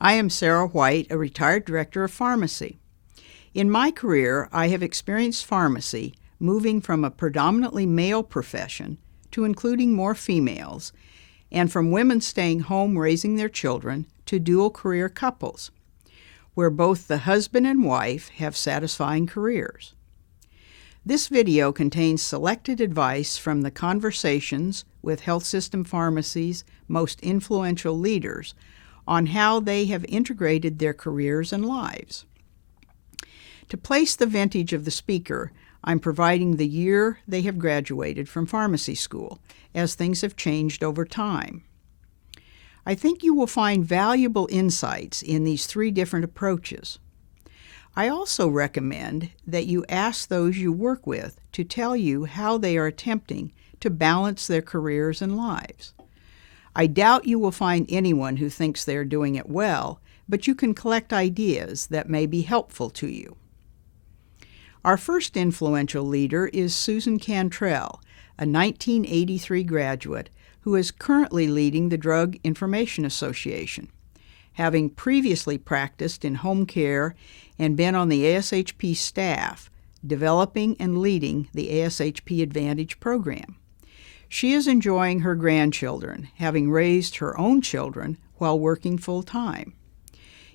I am Sarah White, a retired director of pharmacy. In my career, I have experienced pharmacy moving from a predominantly male profession to including more females, and from women staying home raising their children to dual career couples, where both the husband and wife have satisfying careers. This video contains selected advice from the conversations with health system pharmacies' most influential leaders on how they have integrated their careers and lives. To place the vintage of the speaker, I'm providing the year they have graduated from pharmacy school, as things have changed over time. I think you will find valuable insights in these three different approaches. I also recommend that you ask those you work with to tell you how they are attempting to balance their careers and lives. I doubt you will find anyone who thinks they are doing it well, but you can collect ideas that may be helpful to you. Our first influential leader is Susan Cantrell, a 1983 graduate who is currently leading the Drug Information Association, having previously practiced in home care and been on the ASHP staff, developing and leading the ASHP Advantage program. She is enjoying her grandchildren, having raised her own children while working full-time.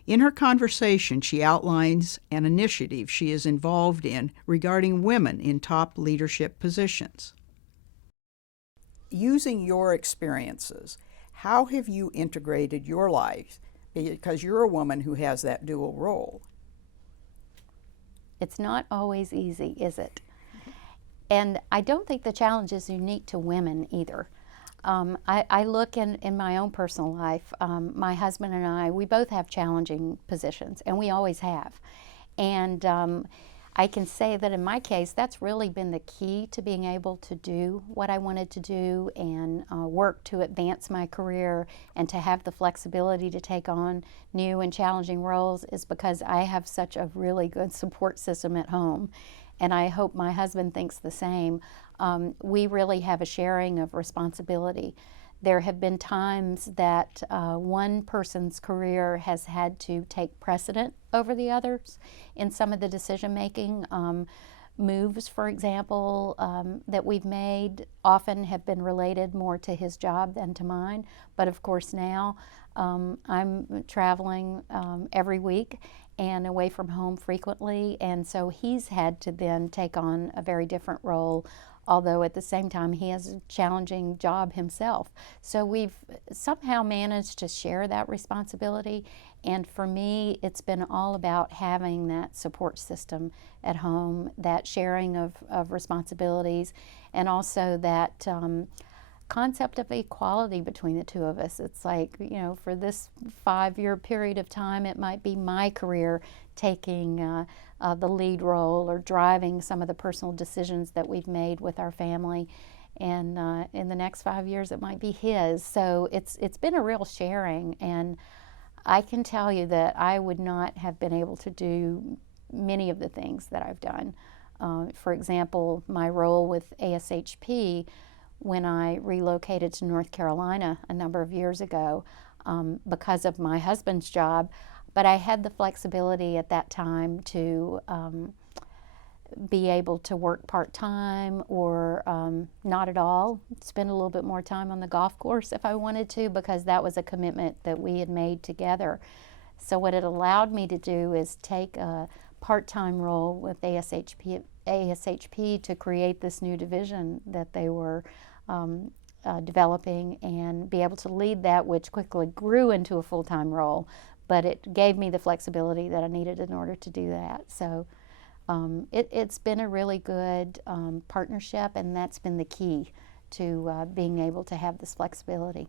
In her conversation, she outlines an initiative she is involved in regarding women in top leadership positions. Using your experiences, how have you integrated your life? Because you're a woman who has that dual role. It's not always easy, is it? And I don't think the challenge is unique to women either. I look in my own personal life, my husband and I, we both have challenging positions, and we always have. And I can say that in my case, that's really been the key to being able to do what I wanted to do and work to advance my career and to have the flexibility to take on new and challenging roles, is because I have such a really good support system at home. And I hope my husband thinks the same. We really have a sharing of responsibility. There have been times that one person's career has had to take precedent over the others in some of the decision-making. Moves, for example, that we've made often have been related more to his job than to mine. But of course now I'm traveling every week and away from home frequently, and so he's had to then take on a very different role, although at the same time he has a challenging job himself. So we've somehow managed to share that responsibility, and for me it's been all about having that support system at home, that sharing of responsibilities, and also that concept of equality between the two of us. It's like, you know, for this 5-year period of time, it might be my career taking the lead role or driving some of the personal decisions that we've made with our family. And in the next 5 years, it might be his. So it's been a real sharing. And I can tell you that I would not have been able to do many of the things that I've done. For example, my role with ASHP, when I relocated to North Carolina a number of years ago because of my husband's job, but I had the flexibility at that time to be able to work part-time or not at all, spend a little bit more time on the golf course if I wanted to, because that was a commitment that we had made together. So what it allowed me to do is take a part-time role with ASHP to create this new division that they were developing, and be able to lead that, which quickly grew into a full-time role. But it gave me the flexibility that I needed in order to do that. So it's been a really good partnership, and that's been the key to being able to have this flexibility.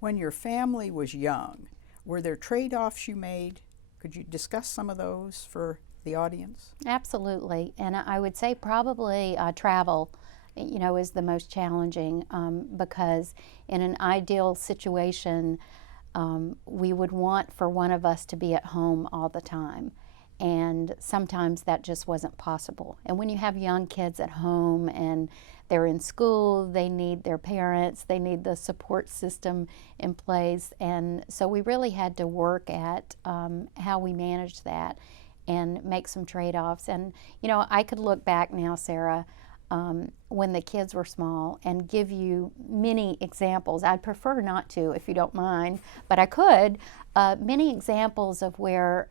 When your family was young, were there trade-offs you made? Could you discuss some of those for the audience? Absolutely, and I would say probably travel, you know, is the most challenging because in an ideal situation, we would want for one of us to be at home all the time. And sometimes that just wasn't possible. And when you have young kids at home and they're in school, they need their parents, they need the support system in place. And so we really had to work at how we managed that and make some trade-offs. And, you know, I could look back now, Sarah, when the kids were small and give you many examples. I'd prefer not to, if you don't mind, but I could. Many examples of where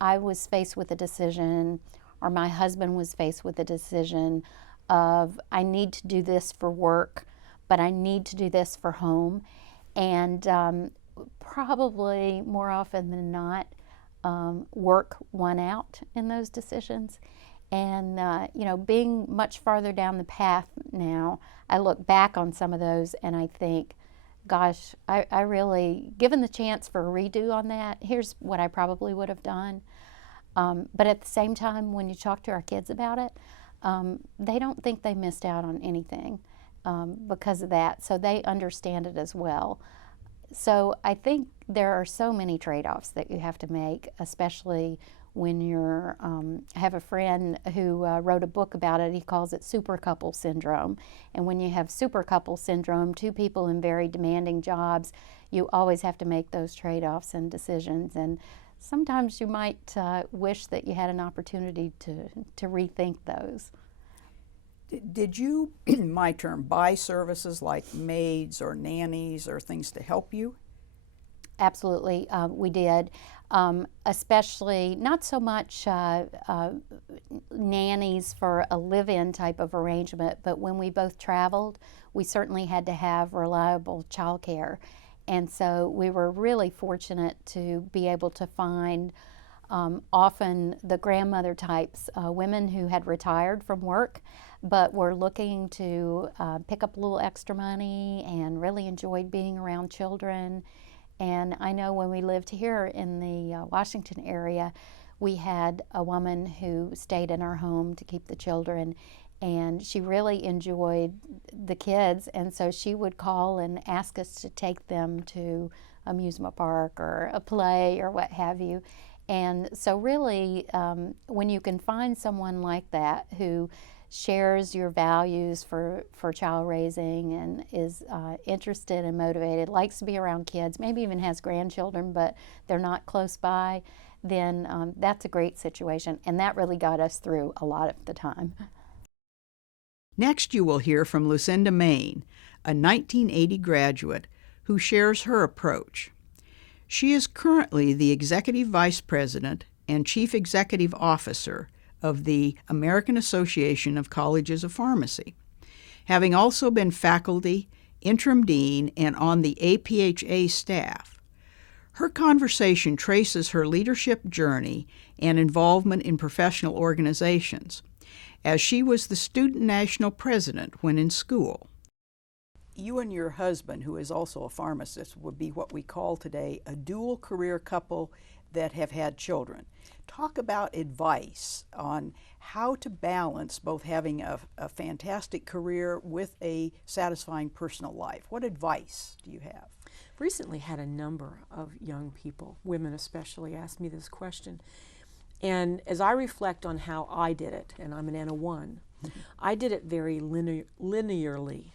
I was faced with a decision, or my husband was faced with a decision of, I need to do this for work, but I need to do this for home. And probably more often than not, work won out in those decisions. And, you know, being much farther down the path now, I look back on some of those and I think, gosh, I really, given the chance for a redo on that, here's what I probably would have done. But at the same time, when you talk to our kids about it, they don't think they missed out on anything because of that. So they understand it as well. So I think there are so many trade-offs that you have to make, especially when you're, I have a friend who wrote a book about it. He calls it super couple syndrome. And when you have super couple syndrome, two people in very demanding jobs, you always have to make those trade-offs and decisions. And sometimes you might wish that you had an opportunity to rethink those. Did you, my term, buy services like maids or nannies or things to help you? Absolutely, we did. Especially not so much nannies for a live-in type of arrangement, but when we both traveled, we certainly had to have reliable childcare. And so we were really fortunate to be able to find often the grandmother types, women who had retired from work, but were looking to pick up a little extra money and really enjoyed being around children. And I know when we lived here in the Washington area, we had a woman who stayed in our home to keep the children, and she really enjoyed the kids, and so she would call and ask us to take them to amusement park or a play or what have you. And so really, when you can find someone like that who shares your values for child raising and is interested and motivated, likes to be around kids, maybe even has grandchildren, but they're not close by, then that's a great situation. And that really got us through a lot of the time. Next, you will hear from Lucinda Maine, a 1980 graduate who shares her approach. She is currently the Executive Vice President and Chief Executive Officer of the American Association of Colleges of Pharmacy, having also been faculty, interim dean, and on the APHA staff. Her conversation traces her leadership journey and involvement in professional organizations, as she was the student national president when in school. You and your husband, who is also a pharmacist, would be what we call today a dual career couple that have had children. Talk about advice on how to balance both having a fantastic career with a satisfying personal life. What advice do you have? I've recently had a number of young people, women especially, ask me this question. And as I reflect on how I did it, and I'm an N1, I did it very linearly.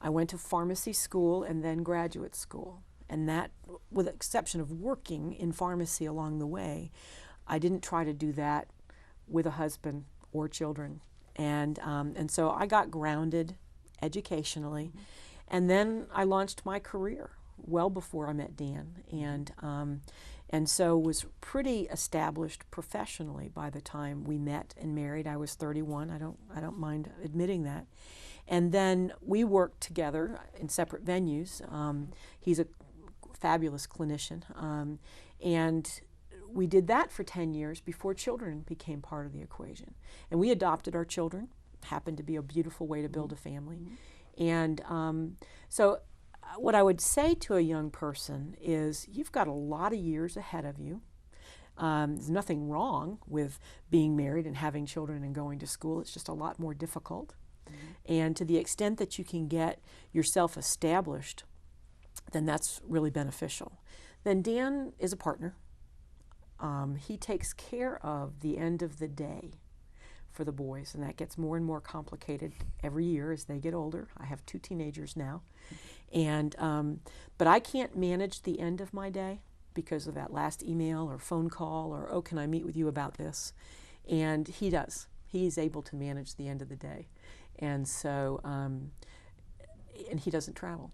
I went to pharmacy school and then graduate school. And that, with the exception of working in pharmacy along the way, I didn't try to do that with a husband or children. And so I got grounded educationally. And then I launched my career well before I met Dan. And so was pretty established professionally by the time we met and married. I was 31. I don't mind admitting that. And then we worked together in separate venues. He's a fabulous clinician, and we did that for 10 years before children became part of the equation. And we adopted our children. Happened to be a beautiful way to build a family. And so what I would say to a young person is, you've got a lot of years ahead of you. There's nothing wrong with being married and having children and going to school. It's just a lot more difficult. And to the extent that you can get yourself established, then that's really beneficial. Then Dan is a partner. he takes care of the end of the day for the boys, and that gets more and more complicated every year as they get older. I have 2 teenagers now, and but I can't manage the end of my day because of that last email or phone call or, oh, can I meet with you about this? And he does. He's able to manage the end of the day. And so, and he doesn't travel.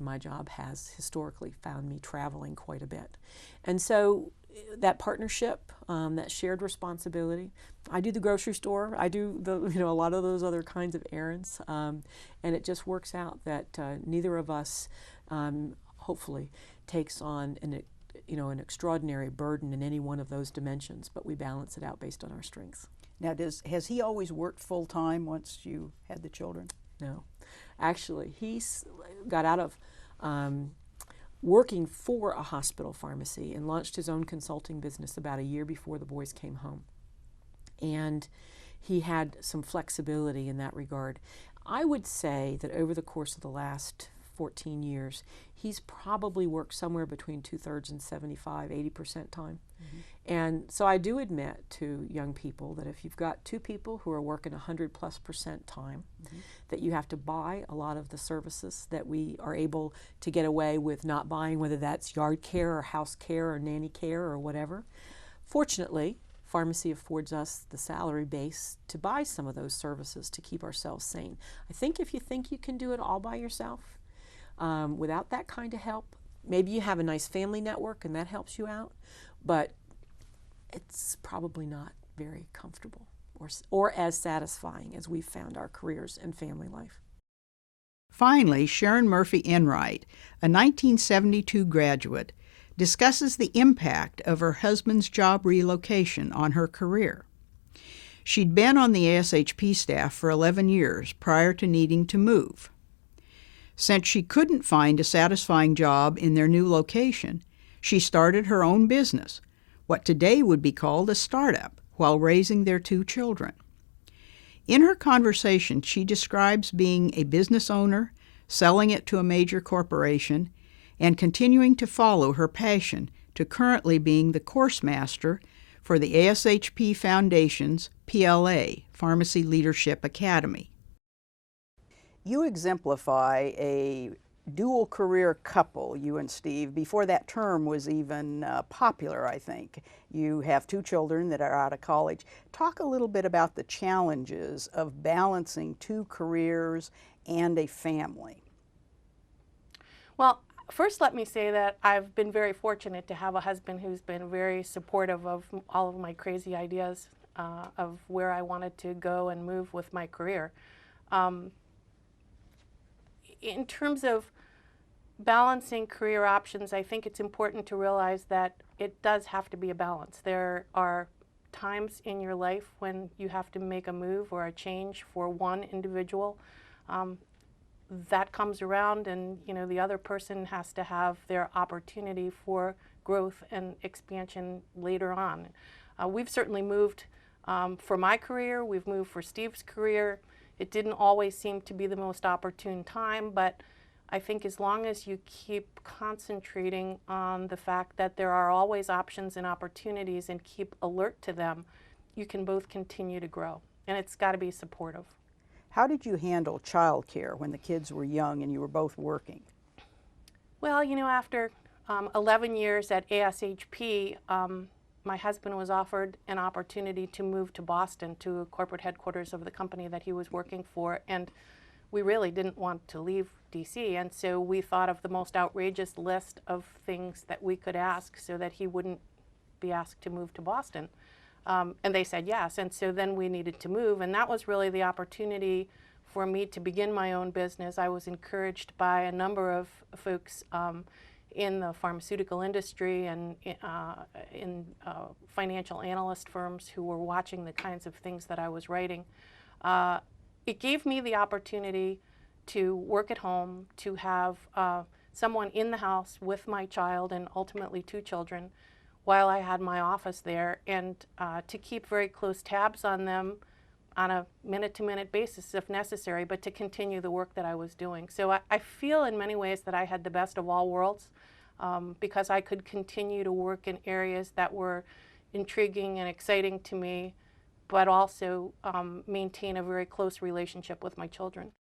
My job has historically found me traveling quite a bit. And so that partnership, that shared responsibility, I do the grocery store, I do a lot of those other kinds of errands, and it just works out that neither of us, hopefully, takes on an extraordinary burden in any one of those dimensions, but we balance it out based on our strengths. Now, has he always worked full-time once you had the children? No. Actually, he's got out of working for a hospital pharmacy and launched his own consulting business about a year before the boys came home. And he had some flexibility in that regard. I would say that over the course of the last 14 years, he's probably worked somewhere between 2/3 and 75–80% time. Mm-hmm. And so I do admit to young people that if you've got 2 people who are working 100+% time, mm-hmm. that you have to buy a lot of the services that we are able to get away with not buying, whether that's yard care or house care or nanny care or whatever. Fortunately, pharmacy affords us the salary base to buy some of those services to keep ourselves sane. I think if you think you can do it all by yourself, without that kind of help, maybe you have a nice family network and that helps you out, but it's probably not very comfortable or as satisfying as we've found our careers and family life. Finally, Sharon Murphy Enright, a 1972 graduate, discusses the impact of her husband's job relocation on her career. She'd been on the ASHP staff for 11 years prior to needing to move. Since she couldn't find a satisfying job in their new location, she started her own business, what today would be called a startup, while raising their 2 children. In her conversation, she describes being a business owner, selling it to a major corporation, and continuing to follow her passion to currently being the course master for the ASHP Foundation's PLA, Pharmacy Leadership Academy. You exemplify a dual career couple, you and Steve, before that term was even popular, I think. You have 2 children that are out of college. Talk a little bit about the challenges of balancing 2 careers and a family. Well, first let me say that I've been very fortunate to have a husband who's been very supportive of all of my crazy ideas of where I wanted to go and move with my career. In terms of balancing career options, I think it's important to realize that it does have to be a balance. There are times in your life when you have to make a move or a change for one individual. That comes around, and the other person has to have their opportunity for growth and expansion later on. We've certainly moved for my career, we've moved for Steve's career. It didn't always seem to be the most opportune time, but I think as long as you keep concentrating on the fact that there are always options and opportunities and keep alert to them, you can both continue to grow. And it's got to be supportive. How did you handle childcare when the kids were young and you were both working? Well, after 11 years at ASHP, my husband was offered an opportunity to move to Boston, to corporate headquarters of the company that he was working for, and we really didn't want to leave DC, and so we thought of the most outrageous list of things that we could ask so that he wouldn't be asked to move to Boston. And they said yes, and so then we needed to move, and that was really the opportunity for me to begin my own business. I was encouraged by a number of folks in the pharmaceutical industry and in financial analyst firms who were watching the kinds of things that I was writing. It gave me the opportunity to work at home, to have someone in the house with my child and ultimately 2 children while I had my office there, and to keep very close tabs on them on a minute-to-minute basis if necessary, but to continue the work that I was doing. So I feel in many ways that I had the best of all worlds. because I could continue to work in areas that were intriguing and exciting to me, but also maintain a very close relationship with my children.